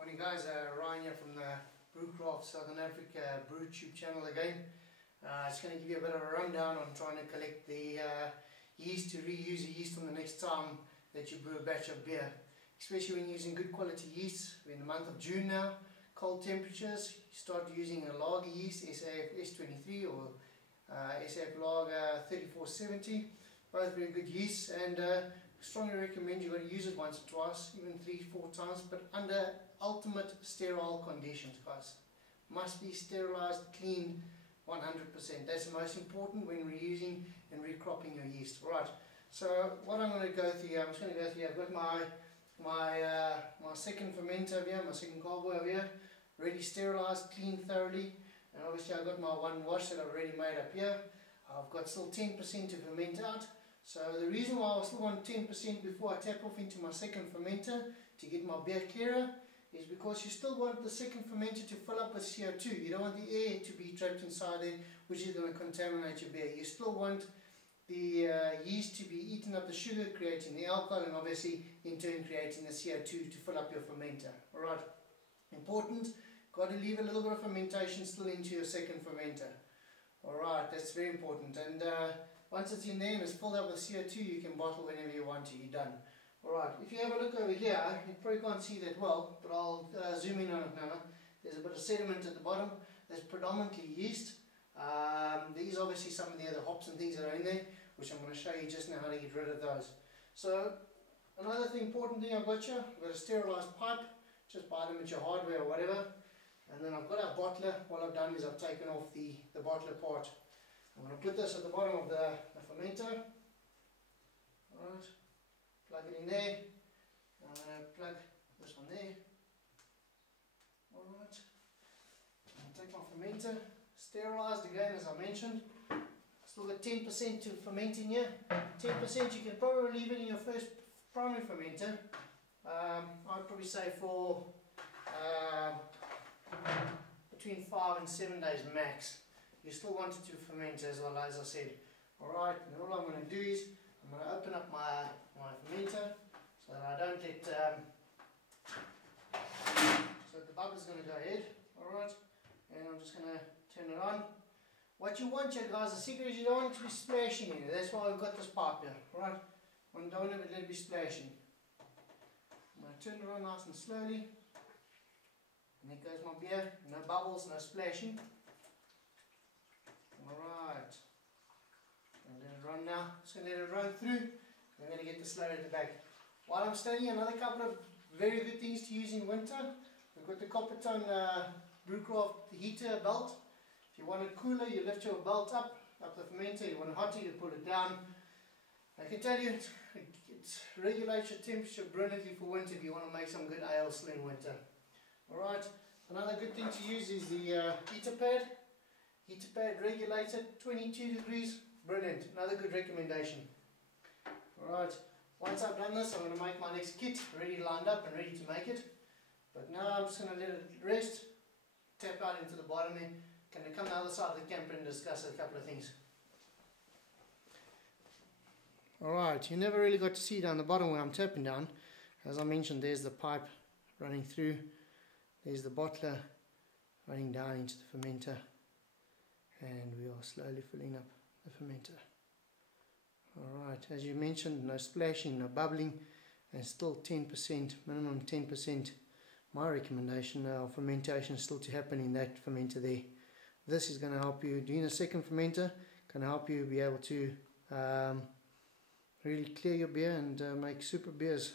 Morning guys, Ryan here from the Brewcraft Southern Africa Brew Tube channel again. Just going to give you a bit of a rundown on trying to collect the yeast, to reuse the yeast on the next time that you brew a batch of beer. Especially when you're using good quality yeast. We're in the month of June now, cold temperatures. You start using a lager yeast, SAF S23 or SAF Lager 3470. Both very good yeasts, and strongly recommend you've got to use it once or twice, even 3-4 times, but under ultimate sterile conditions, guys. Must be sterilized, cleaned 100%. That's the most important when reusing and recropping your yeast. Right, so what I'm going to go through here, I'm just going to go through here. I've got my second fermenter over here, my second carbo over here, ready sterilized, cleaned thoroughly, and obviously I've got my one wash that I've already made up here. I've got still 10% to ferment out. So the reason why I still want 10% before I tap off into my second fermenter to get my beer clearer is because you still want the second fermenter to fill up with CO2. You don't want the air to be trapped inside there, which is going to contaminate your beer. You still want the yeast to be eating up the sugar, creating the alcohol, and obviously in turn creating the CO2 to fill up your fermenter. Alright, important, got to leave a little bit of fermentation still into your second fermenter. Alright, that's very important. And once it's in there and it's filled up with CO2, you can bottle whenever you want to. You're done. Alright, if you have a look over here, you probably can't see that well, but I'll zoom in on it now. There's a bit of sediment at the bottom. That's predominantly yeast. These obviously some of the other hops and things that are in there, which I'm going to show you just now how to get rid of those. So, another important thing I've got here, I've got a sterilised pipe. Just buy them at your hardware or whatever. And then I've got our bottler. What I've done is I've taken off the bottler part. I'm going to put this at the bottom of the fermenter. Alright, plug it in there. I'm going to plug this one there. Alright, take my fermenter, sterilised again as I mentioned. Still got 10% to ferment in here. 10% you can probably leave it in your first primary fermenter. I'd probably say for between 5 and 7 days max. You still want it to ferment as well, as I said. Alright, and all I'm going to do is I'm going to open up my fermenter so that I don't let so the bubbles are going to go ahead. Alright, and I'm just going to turn it on. What you want here, guys, the secret is you don't want it to be splashing in it. That's why we've got this pipe here. Alright, you don't want it to be splashing. I'm going to turn it on nice and slowly. And there goes my beer. No bubbles, no splashing. Alright, I'm going to let it run now. Just going to let it run through. I'm going to get the slurry at the back. While I'm studying, another couple of very good things to use in winter. We've got the Coppertone Brewcraft heater belt. If you want it cooler, you lift your belt up the fermenter. You want it hotter, you pull it down. I can tell you, it regulates your temperature brilliantly for winter if you want to make some good ale still in winter. Alright, another good thing to use is the heater pad. Heater pad regulated, 22 degrees, brilliant, another good recommendation. Alright, once I've done this, I'm going to make my next kit, ready lined up and ready to make it. But now I'm just going to let it rest, tap out into the bottom there. Going to come to the other side of the camper and discuss a couple of things. Alright, you never really got to see down the bottom where I'm tapping down. As I mentioned, there's the pipe running through. There's the bottler running down into the fermenter. And we are slowly filling up the fermenter. Alright, as you mentioned, no splashing, no bubbling, and still 10%, minimum 10%. My recommendation of fermentation is still to happen in that fermenter there. This is going to help you, doing a second fermenter, can help you be able to really clear your beer and make super beers